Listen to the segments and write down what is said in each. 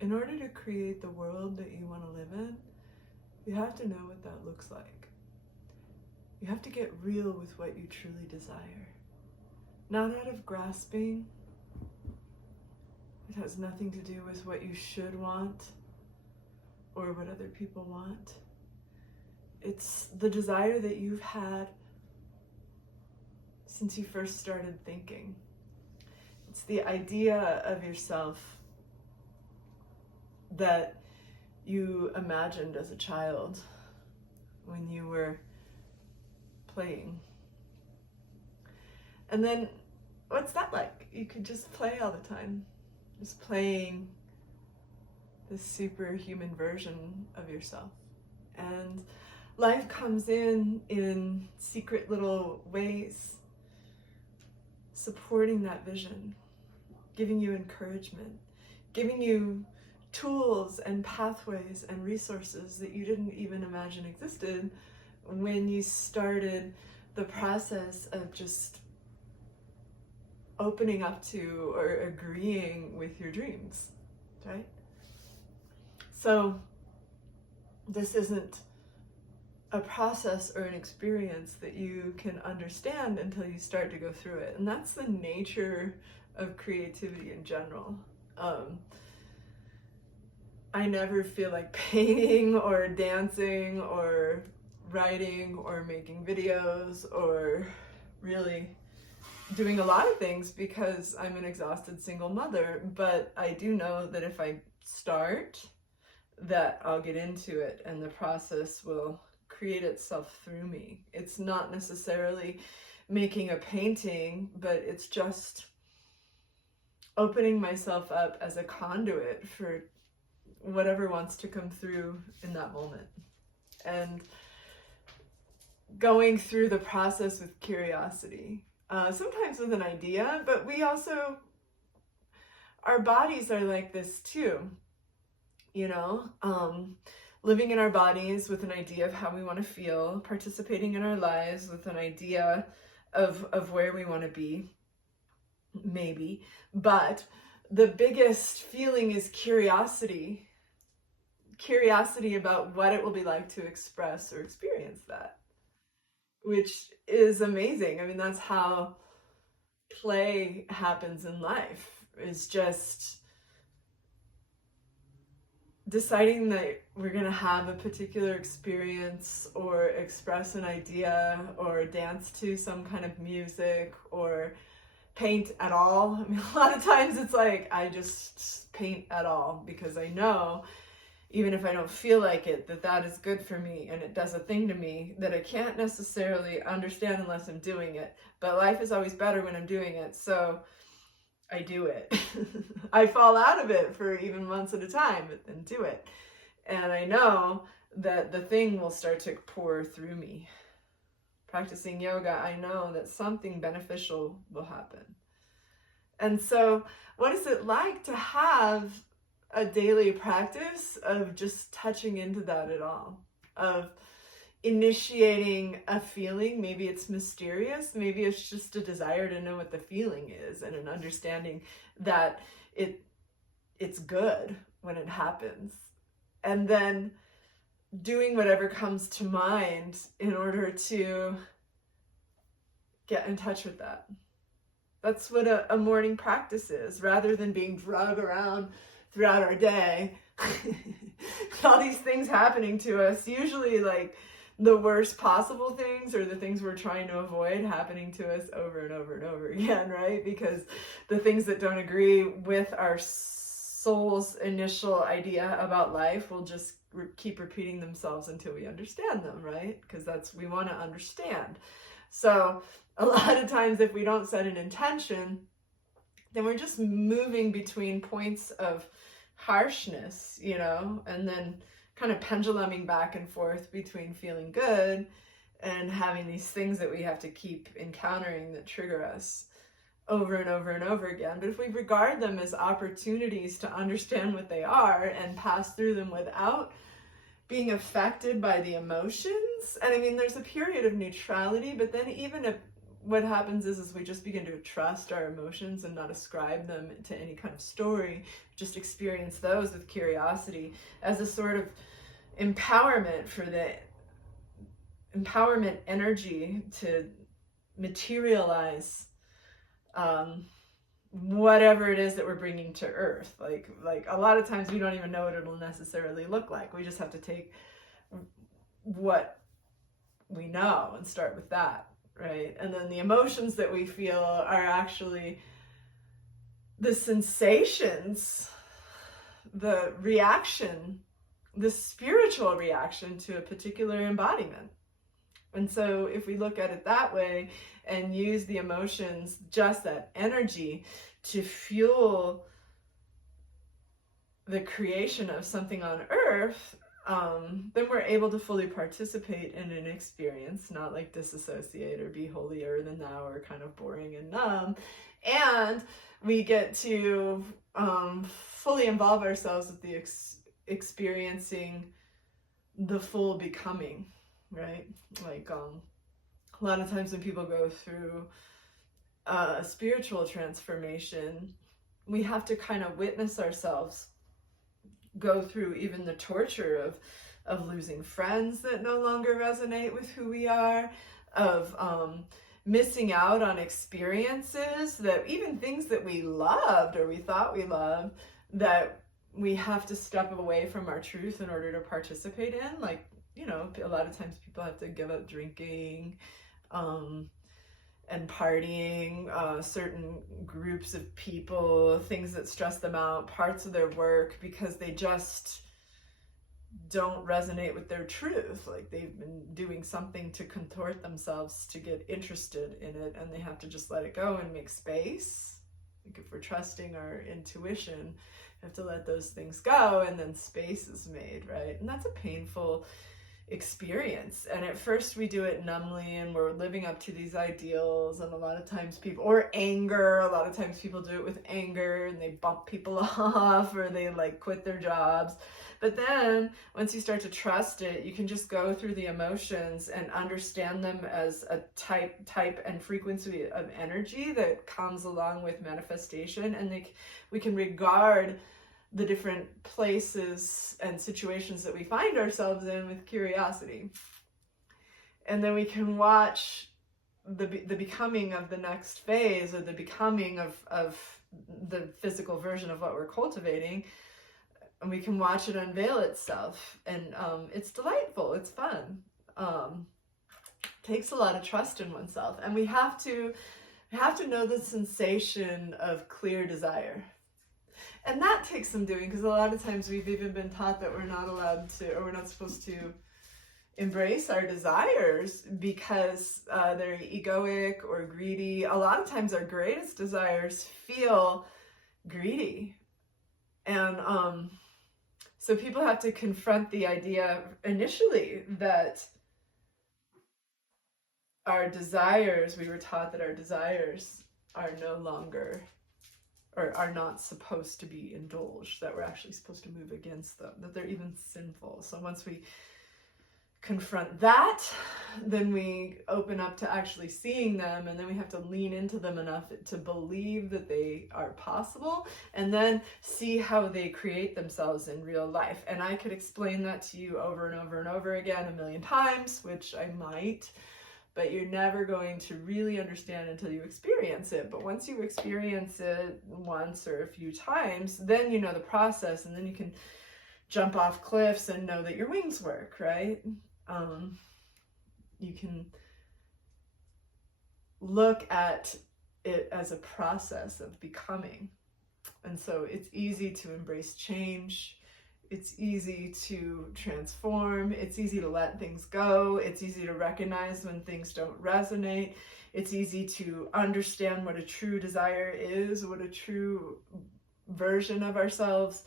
in order to create the world that you want to live in, you have to know what that looks like. You have to get real with what you truly desire. Not out of grasping. It has nothing to do with what you should want or what other people want. It's the desire that you've had since you first started thinking. It's the idea of yourself that you imagined as a child when you were playing. And then, what's that like? You could just play all the time, just playing this superhuman version of yourself. And life comes in secret little ways, supporting that vision, giving you encouragement, giving you tools and pathways and resources that you didn't even imagine existed when you started the process of just opening up to or agreeing with your dreams, right? So this isn't a process or an experience that you can understand until you start to go through it. And that's the nature of creativity in general. I never feel like painting or dancing or writing or making videos or really doing a lot of things because I'm an exhausted single mother. But I do know that if I start, that I'll get into it and the process will create itself through me. It's not necessarily making a painting, but it's just opening myself up as a conduit for whatever wants to come through in that moment. And going through the process with curiosity, sometimes with an idea, but we also, our bodies are like this too, you know, living in our bodies with an idea of how we want to feel, participating in our lives with an idea of where we want to be, maybe. But the biggest feeling is curiosity about what it will be like to express or experience that, which is amazing. I mean, that's how play happens in life, is just deciding that we're going to have a particular experience or express an idea or dance to some kind of music or paint at all. I mean, a lot of times it's like I just paint at all because I know, even if I don't feel like it, that is good for me and it does a thing to me that I can't necessarily understand unless I'm doing it. But life is always better when I'm doing it, so I do it. I fall out of it for even months at a time, but then do it. And I know that the thing will start to pour through me. Practicing yoga, I know that something beneficial will happen. And so what is it like to have a daily practice of just touching into that at all, of initiating a feeling? Maybe it's mysterious, maybe it's just a desire to know what the feeling is and an understanding that it's good when it happens, and then doing whatever comes to mind in order to get in touch with that. That's what a morning practice is, rather than being dragged around throughout our day. All these things happening to us, usually like the worst possible things or the things we're trying to avoid happening to us over and over and over again, right? Because the things that don't agree with our soul's initial idea about life will just keep repeating themselves until we understand them, right? Because we want to understand. So a lot of times if we don't set an intention, then we're just moving between points of harshness, you know, and then kind of penduluming back and forth between feeling good and having these things that we have to keep encountering that trigger us over and over and over again. But if we regard them as opportunities to understand what they are and pass through them without being affected by the emotions, and I mean, there's a period of neutrality, but then even what happens is we just begin to trust our emotions and not ascribe them to any kind of story, just experience those with curiosity as a sort of empowerment for the empowerment energy to materialize whatever it is that we're bringing to earth. Like a lot of times we don't even know what it'll necessarily look like. We just have to take what we know and start with that, right? And then the emotions that we feel are actually the sensations, the reaction, the spiritual reaction to a particular embodiment. And so if we look at it that way and use the emotions, just that energy, to fuel the creation of something on earth, then we're able to fully participate in an experience, not like disassociate or be holier than thou or kind of boring and numb. And we get to fully involve ourselves with the experiencing the full becoming, right? Like a lot of times when people go through a spiritual transformation, we have to kind of witness ourselves go through even the torture of losing friends that no longer resonate with who we are, of missing out on experiences, that even things that we loved or we thought we loved, that we have to step away from our truth in order to participate in. Like, you know, a lot of times people have to give up drinking and partying, certain groups of people, things that stress them out, parts of their work, because they just don't resonate with their truth. Like they've been doing something to contort themselves to get interested in it, and they have to just let it go and make space. Like if we're trusting our intuition, we have to let those things go, and then space is made, right? And that's a painful experience. And at first we do it numbly and we're living up to these ideals, and a lot of times people, or anger, a lot of times people do it with anger and they bump people off or they like quit their jobs. But then once you start to trust it, you can just go through the emotions and understand them as a type and frequency of energy that comes along with manifestation, and we can regard the different places and situations that we find ourselves in with curiosity. And then we can watch the becoming of the next phase, or the becoming of the physical version of what we're cultivating, and we can watch it unveil itself. And it's delightful, it's fun. Takes a lot of trust in oneself, and we have to know the sensation of clear desire. And that takes some doing, because a lot of times we've even been taught that we're not allowed to, or we're not supposed to embrace our desires because they're egoic or greedy. A lot of times our greatest desires feel greedy. And so people have to confront the idea initially that our desires, we were taught that our desires are no longer, or are not supposed to be indulged, that we're actually supposed to move against them, that they're even sinful. So once we confront that, then we open up to actually seeing them, and then we have to lean into them enough to believe that they are possible, and then see how they create themselves in real life. And I could explain that to you over and over and over again a million times, which I might, but you're never going to really understand until you experience it. But once you experience it once or a few times, then you know the process, and then you can jump off cliffs and know that your wings work, right? You can look at it as a process of becoming. And so it's easy to embrace change. It's easy to transform. It's easy to let things go. It's easy to recognize when things don't resonate. It's easy to understand what a true desire is, what a true version of ourselves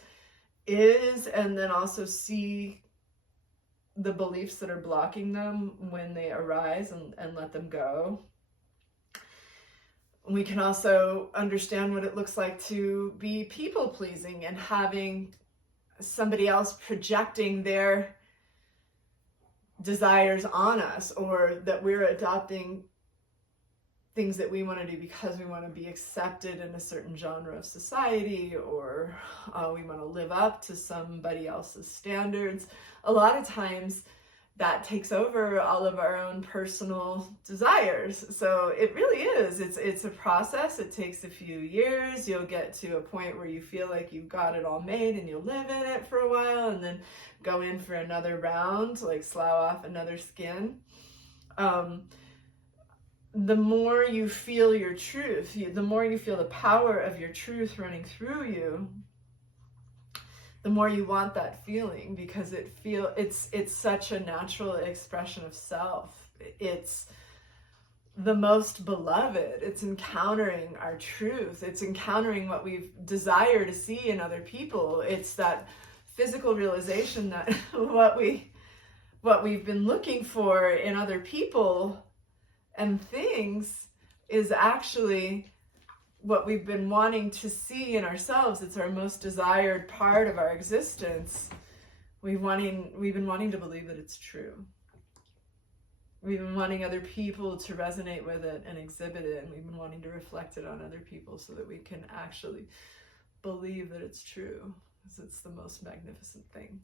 is, and then also see the beliefs that are blocking them when they arise, and let them go. We can also understand what it looks like to be people-pleasing and having somebody else projecting their desires on us, or that we're adopting things that we want to do because we want to be accepted in a certain genre of society, or we want to live up to somebody else's standards. A lot of times that takes over all of our own personal desires. So it really is. It's a process. It takes a few years. You'll get to a point where you feel like you've got it all made, and you'll live in it for a while, and then go in for another round, like slough off another skin. The more you feel your truth, the more you feel the power of your truth running through you, the more you want that feeling, because it's such a natural expression of self. It's the most beloved. It's encountering our truth. It's encountering what we desire to see in other people. It's that physical realization that what we've been looking for in other people and things is actually what we've been wanting to see in ourselves. It's our most desired part of our existence. We've been wanting to believe that it's true. We've been wanting other people to resonate with it and exhibit it, and we've been wanting to reflect it on other people so that we can actually believe that it's true, because it's the most magnificent thing.